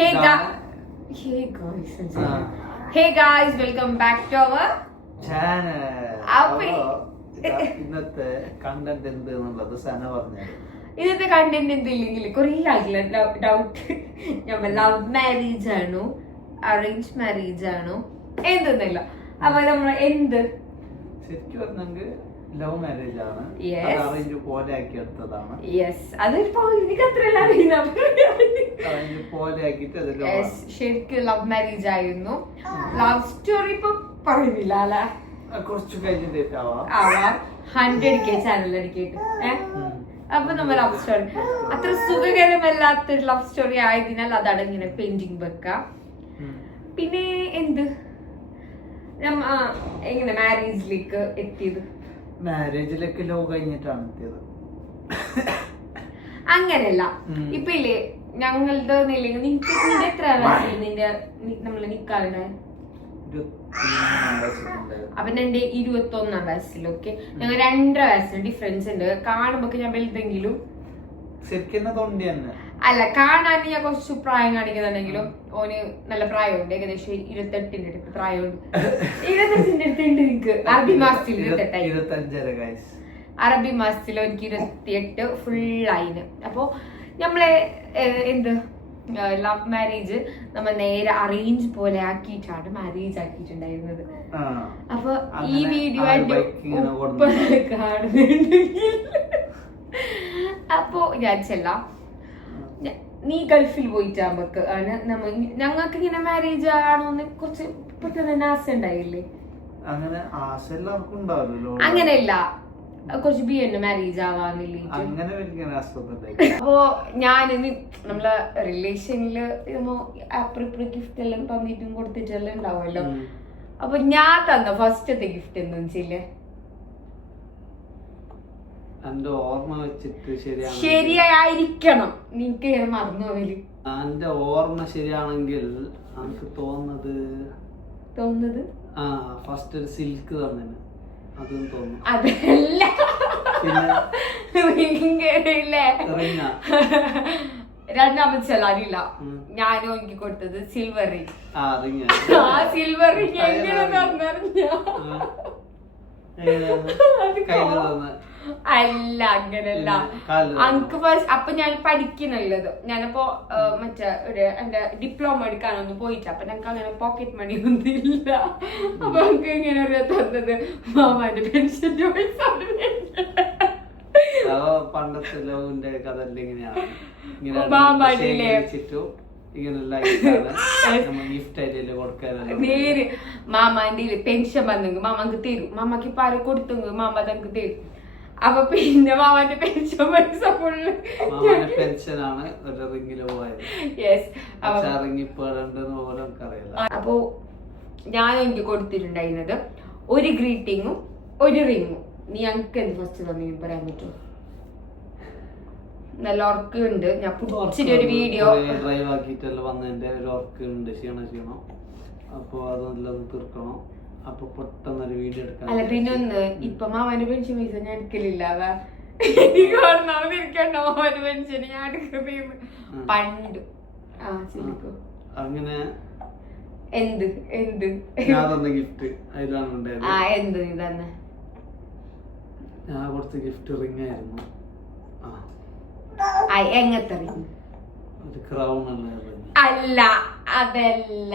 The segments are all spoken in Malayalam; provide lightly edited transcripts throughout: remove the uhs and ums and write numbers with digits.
Hey guys, welcome back to our channel. ഇന്നത്തെ കണ്ടന്റ് എന്ത് എന്നുള്ളത് സന പറഞ്ഞു. ഇന്നത്തെ കണ്ടന്റ് എന്തില്ലെങ്കിൽ കുറെ ആയില്ല ഡൗട്ട്. നമ്മൾ ലവ് മാരേജ് ആണോ അറേഞ്ച് മാരേജ് ആണോ എന്തൊന്നുമില്ല. അപ്പൊ നമ്മൾ എന്ത് ശരിക്കും പറഞ്ഞെങ്കിൽ ലവ് മാരേജ് ആണ്, അറേഞ്ച് പോലെ ആക്കി എടുത്തതാണ്. ശരിക്കും ലവ് മാരേജ് ആയിരുന്നു. ലവ് സ്റ്റോറി ഇപ്പൊ പറയുന്നില്ല അല്ലെ, കുറച്ച് കഴിഞ്ഞിട്ട് ആവാം 100K ചാനൽ അടിക്കിട്ട്. അപ്പൊ നമ്മൾ ലവ് സ്റ്റോറി അത്ര സുഖകരമല്ലാത്തൊരു ലവ് സ്റ്റോറി ആയതിനാൽ അതാണ് ഇങ്ങനെ പെയിന്റിങ് വെക്കാം. പിന്നെ എന്ത് എങ്ങനെ മാരേജിലേക്ക് എത്തിയത്? മാരേജിലേക്ക് ലവ് കഴിഞ്ഞിട്ടാണ് എത്തിയത്. അങ്ങനല്ല, ഇപ്പൊ ഇല്ലേ ഞങ്ങളുടെ നില്ലെങ്കിൽ നിന്റെ എത്ര വയസ്സിൽ നിന്റെ നമ്മള് നിക്കാറുണ്ട്? അപ്പൊ എന്റെ 21 വയസ്സിലൊക്കെ ഞങ്ങൾ 2.5 വയസ്സിന് ഡിഫറൻസ് ഉണ്ട്. കാണുമ്പോ ഞാൻ വലുതെങ്കിലും അല്ല, കാണാൻ ഞാൻ കുറച്ച് പ്രായം കാണിക്കുന്നുണ്ടെങ്കിലും ഓന് നല്ല പ്രായമുണ്ട്. ഏകദേശം 28ന്റെ അടുത്ത് പ്രായമുണ്ട്. 28ന്റെ അടുത്തുണ്ട് എനിക്ക്. അറബി മാസത്തിൽ 25. അറബി മാസത്തിൽ എനിക്ക് 28 ഫുള്ളായിന്. അപ്പൊ നമ്മളെ എന്ത് ലവ് മാരേജ് നമ്മൾ നേരെ അറേഞ്ച് പോലെ ആക്കിയിട്ടാണ് മാരേജ് ആക്കിയിട്ടുണ്ടായിരുന്നത്. അപ്പൊ ഈ വീഡിയോ കാണുന്നുണ്ടെങ്കിൽ അപ്പൊ ഞാൻ ചെല്ലാം. നീ ഗൾഫിൽ പോയിട്ടാകുമ്പോ ആണ് ഞങ്ങൾക്ക് ഇങ്ങനെ മാരേജ് ആണോന്ന് കുറച്ച് പെട്ടെന്ന് ആസ ഉണ്ടായില്ലേ? അങ്ങനെയല്ല, കുറച്ച് മാരേജ് ആവാന്നില്ലേ. അപ്പൊ ഞാന് നമ്മളെ റിലേഷനില് അപ്പുറം ഗിഫ്റ്റ് എല്ലാം തന്നിട്ടും കൊടുത്തിട്ടെല്ലാം ഉണ്ടാവുമല്ലോ. അപ്പൊ ഞാൻ തന്ന ഫസ്റ്റത്തെ ഗിഫ്റ്റ് എന്താ വെച്ചില്ലേ? ഓർമ്മ വെച്ചിട്ട് ശരിയായിരിക്കണം, നിനക്ക് മറന്നു പോവല്. എന്റെ ഓർമ്മ ശരിയാണെങ്കിൽ എനിക്ക് തോന്നുന്നത് ഫസ്റ്റ് ഒരു സിൽക്ക് തന്നെ അതും തോന്നുന്നു. അതല്ല, രണ്ടാമത് ചെല്ലാനില്ല. ഞാനും എനിക്ക് കൊടുത്തത് സിൽവർ റിംഗ്. ആ സിൽവർ റിംഗ് എങ്ങനെ അല്ല, അങ്ങനല്ല. അങ്ക് ഫസ്റ്റ് അപ്പൊ ഞാൻ പഠിക്കുന്നുള്ളത്. ഞാനപ്പോ മറ്റേ എന്റെ ഡിപ്ലോമ എടുക്കാനൊന്നും പോയിട്ട് അപ്പൊ ഞങ്ങക്ക് അങ്ങനെ പോക്കറ്റ് മണി ഒന്നും ഇല്ല. അപ്പൊ നമുക്ക് ഇങ്ങനെ ഒരു തന്നത് മാമാന്റെ പെൻഷന്റെ പൈസ. പണ്ടത്തെ ലോവിന്റെ കഥ എങ്ങനെയാണ് നേര് മാമാന്റെ പെൻഷൻ വന്നെങ്കിൽ മാമാക്ക് തരും. മാമാക്ക് ഇപ്പൊ ആരും കൊടുത്തെങ്കിൽ മാമ തനിക്ക് തരും. അപ്പൊ പിന്നെ മാമാന്റെ പെൻഷൻ പൈസ ഫുള്ള് പെൻഷനാണ് ഒരു റിംഗില് പോയത്. അപ്പൊ ഞാൻ എനിക്ക് കൊടുത്തിട്ടുണ്ടായിരുന്നത് ഒരു ഗ്രീറ്റിങ്ങും ഒരു റിങ്ങും. നീ ഞങ്ങൾക്ക് എന്ത് ഫസ്റ്റ് തന്നെ പറയാൻ പറ്റുമോ? നല്ല ഉറക്ക ഉണ്ട്. ഞാൻ പുടിച്ചിട്ട് ഒരു വീഡിയോ ഡ്രൈവ് ആക്കിട്ടെല്ലാം വന്നതിന്റെ ഒരു ഉറക്ക ഉണ്ട്. ക്ഷീണം അപ്പൊ അതെല്ലാം തീർക്കണം. അപ്പൊ പെട്ടെന്നൊരു വീഡിയോ എടുക്കാൻ. അല്ല, പിന്നെ ഒന്ന് ഇപ്പൊ മാമാന്റെ പെൻഷൻ പൈസ ഞാൻ എടുക്കലില്ല. മാമാന്റെ പെൻഷൻ ഞാൻ എടുക്കുന്നത് പണ്ട്. അങ്ങനെ എന്ത് ഗിഫ്റ്റ് അതിലാണ് ഉണ്ടായത്. എന്ത് നീ തന്നെ ഞാൻ കൊടുത്ത ഗിഫ്റ്റ് റിംഗ് ആയിരുന്നു. എങ്ങനത്തെ റിംഗ്? ക്രൗൺ അല്ല, അതല്ല,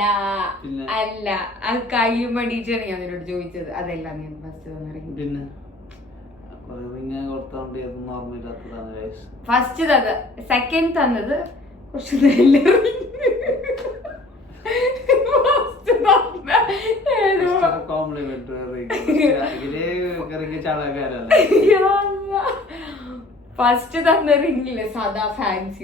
അല്ല, അത് കയ്യും വേണ്ടിട്ടാണ് ഞാൻ നിന്നോട് ചോദിച്ചത്. അതല്ല ഞാൻ ഫസ്റ്റ് തന്ന റിംഗ്. പിന്നെ കൊടുത്തോണ്ട് ഓർമ്മയില്ലാത്തതാണ്. ഫസ്റ്റ് തന്നത്. സെക്കൻഡ് തന്നത് കുറച്ച് നല്ല ഫസ്റ്റ് തന്ന റിംഗില് സാധാ ഫാൻസി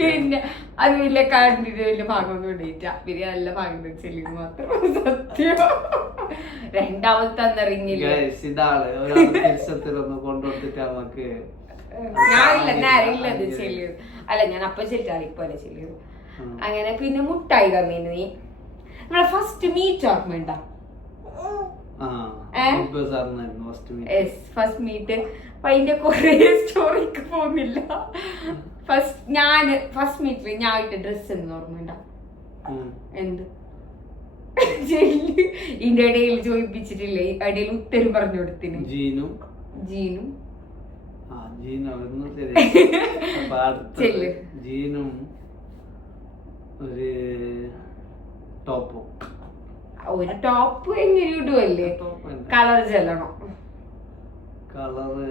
പിന്നെ അത് വലിയ കണ്ടിട്ട് വലിയ ഭാഗമൊന്നും ഇടിയിട്ട. പിന്നെ നല്ല ഭാഗം ചെല്ലി മാത്രം സത്യം. രണ്ടാമത് തന്ന റിംഗില് ഞാനില്ല നേരമില്ലത് ചെല്ലിയത്. അല്ല, ഞാൻ അപ്പൊ ചെല്ലിട്ടാണ് ഇപ്പോലെ ചെല്ലിയത്. അങ്ങനെ പിന്നെ മുട്ടായി തന്നീന് നീ. നമ്മളെ ഫസ്റ്റ് മീറ്റ് ഓർമ്മയുണ്ടോ? First meet. അപ്പൊ അതിന്റെ കൊറേ സ്റ്റോറിക്ക് പോകുന്നില്ല. ഫസ്റ്റ് മീറ്റില് ഞാൻ ഇട്ട ഡ്രസ് എന്ന് ഓർമ്മയുണ്ടോ? എന്ത് ഇതിന്റെ ഇടയിൽ ചോദിപ്പിച്ചിട്ടില്ലേ? ഇടയിൽ ഉത്തരം പറഞ്ഞു കൊടുത്തിന്. ജീനും ജീനും ഒരു ടോപ്പ് എങ്ങനെ ഇടുവല്ലേ? കളർ ചെല്ലണോ? കളറ്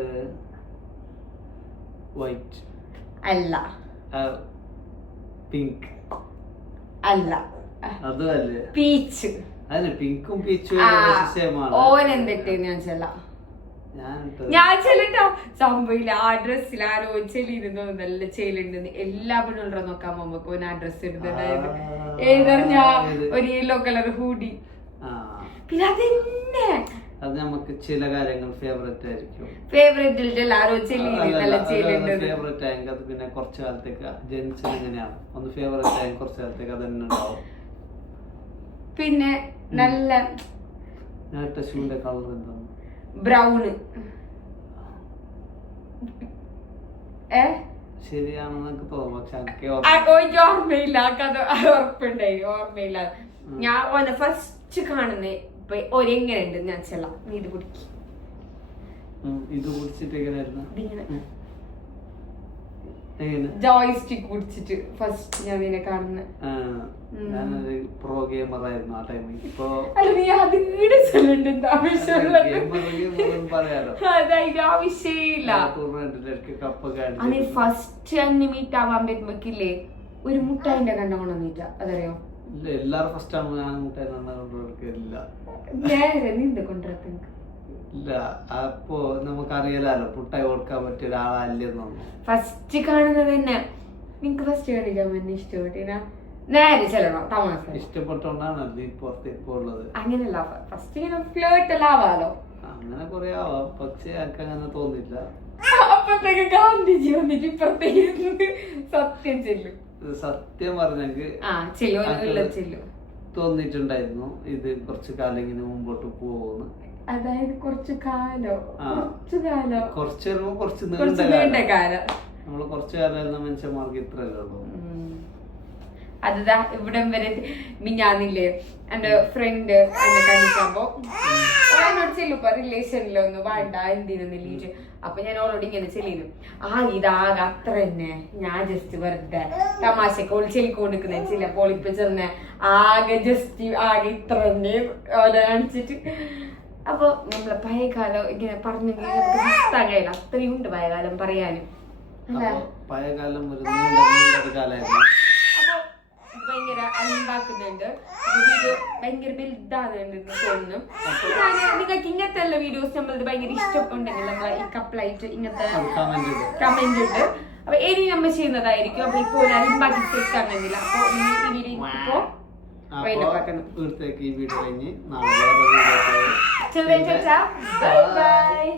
വൈറ്റ് അല്ല, പിങ്ക് അല്ല, അതല്ലേ പീച്ച്. അതിന് പിങ്കും പീച്ചും ഓനെന്തിട്ട് ഞാൻ ചെല്ലിട്ടോ സംഭവില്ല. ആ ഡ്രസ്സിൽ ആരോ ചെല്ലിരുന്നോ നല്ല ചെല്ലുണ്ടെന്ന് എല്ലാ പെണ്ണുള്ള നോക്കാൻ പോകുമ്പോ ഓൻ ആ ഡ്രസ് ഇടുന്നുണ്ടായത്. ഏതറിഞ്ഞ ഒരു യെല്ലോ കളർ ഹൂഡി. പിന്നെ അതെന്നെ അത് നമുക്ക് ചില കാര്യങ്ങൾ ഫേവറേറ്റ് ആയിരിക്കും. ഫേവറേറ്റ് ആരോ ഫേവറേറ്റ് ആയെങ്കിൽ അത് പിന്നെ കുറച്ചു കാലത്തേക്ക് ജെൻസിന് എങ്ങനെയാണ് ഒന്ന് ഫേവറേറ്റ് ആയെങ്കിൽ കുറച്ചു കാലത്തേക്ക് അത് തന്നെ ഉണ്ടാവും. പിന്നെ നല്ല ഷൂന്റെ കളർ എന്താണ്? ബ്രൗണ്. ശരിയാണെന്നൊക്കെ തോന്നും, പക്ഷെ ഓർമ്മയില്ല. ഓർമ്മയില്ല. ഞാൻ ഓനെ ഫസ്റ്റ് കാണുന്ന ഒരെങ്ങനെയുണ്ട് ഞാൻ ചെല്ലാം. നീ ഇത് കുടിക്കും. ഇത് കുടിച്ചിട്ട് എങ്ങനെയായിരുന്നു? ജോയ്സ്റ്റിക് കുടിച്ചിട്ട് ഫസ്റ്റ് ഞാൻ നിന്നെ കാണുന്ന. ഞാനൊരു പ്രോ ഗെയിമർ ആയിരുന്നു ആ ടൈമിൽ. ഇപ്പൊ ആവശ്യമില്ല. ഫസ്റ്റ് എന്നെ മീറ്റ് ആവാൻ പറ്റുമ്പോക്കില്ലേ ഒരു മുട്ടായിന്റെ കണ്ട കൊണ്ടുവന്നിട്ട അതറിയോ? ഇല്ല, എല്ലാരും ഫസ്റ്റ് ആണ്. ഞാൻ മുട്ടായി കൊണ്ടുവരില്ല. നേരെ നീന്ത കൊണ്ടുവരത്ത ഇല്ല. അപ്പൊ നമുക്കറിയാലോ മുട്ടായി കൊടുക്കാൻ പറ്റിയ ഒരാളല്ലെന്നൊന്നും. ഫസ്റ്റ് കാണുന്നത് തന്നെ നിങ്ങക്ക് ഫസ്റ്റ് കാണിക്കാൻ വേണ്ടി ഇഷ്ടപ്പെട്ടിന നേരെ ചെല്ലണം. തമാശ ഇഷ്ടപ്പെട്ടോണ്ടാണ് പുറത്തേക്ക് ഉള്ളത്. അങ്ങനെയല്ല, ഫസ്റ്റ് ഇങ്ങനെ ഫ്ലേർട്ട് എല്ലാം ആവാലോ. അങ്ങനെ കൊറേ ആവാം, പക്ഷെ എനിക്ക് അങ്ങനെ തോന്നില്ല. അപ്പഴത്തേക്ക് ഗാന്ധിജി വന്നിട്ട് ഇപ്പഴത്തേക്ക് സത്യം ചെല്ലും. സത്യം പറഞ്ഞെങ്കിൽ തോന്നിട്ടുണ്ടായിരുന്നു ഇത് കുറച്ചു കാലം ഇങ്ങനെ മുമ്പോട്ട് പോകുന്നു. അതായത് കുറച്ചു കാലം കുറച്ച് നീണ്ട കാലം നമ്മള് കുറച്ചു കാലം മനുഷ്യന്മാർക്ക് ഇത്രയല്ലേ ഉള്ളൂ. അതാ ഇവിടം വരെ മിഞ്ഞാന്നില്ലേ എന്റെ ഫ്രണ്ട് എന്നെ കണ്ടിട്ടാകുമ്പോ എന്നോട് ചെല്ലുപ്പ റിലേഷനിലൊന്ന് വേണ്ട എന്തിനൊന്നില്ലേ. അപ്പൊ ഞാൻ ഓൾറെഡി ഇങ്ങനെ ചെല്ലിനും ഇതാകെ അത്ര തന്നെ. ഞാൻ ജസ്റ്റ് വെറുതെ തമാശക്ക് ഓൾ ചെല്ലിക്കൊണ്ടിരിക്കുന്ന ചിലപ്പോൾ ഇപ്പൊ ചെന്ന ആകെ ഇത്ര തന്നെ കാണിച്ചിട്ട്. അപ്പൊ നമ്മളെ പഴയകാലം ഇങ്ങനെ പറഞ്ഞെങ്കിൽ കഴിയില്ല. അത്രയും ഉണ്ട് പഴയകാലം പറയാനും. പഴയകാലം ഒരു നീണ്ട കാലമായിരുന്നു. ഭയങ്കര അലുണ്ടാക്കുന്നുണ്ട്. വീഡിയോ ഭയങ്കര വലുതാകുന്നുണ്ടെന്ന് തോന്നുന്നു. നിങ്ങൾക്ക് ഇങ്ങനത്തെ എല്ലാ വീഡിയോസ് നമ്മൾക്ക് ഭയങ്കര ഇഷ്ടമുണ്ടെങ്കിൽ നമ്മളെ ഈ കപ്പിളായിട്ട് ഇങ്ങനത്തെ കമന്റ് ഉണ്ട്. അപ്പൊ ഇനി നമ്മൾ ചെയ്യുന്നതായിരിക്കും. അപ്പൊ ഇപ്പൊ അലുണ്ടാക്കി സെറ്റാണെന്നില്ല. അപ്പൊ ഈ വീഡിയോ ഇപ്പോ ഈ വീഡിയോ കഴിഞ്ഞ് നാളെ ബൈ ബൈ.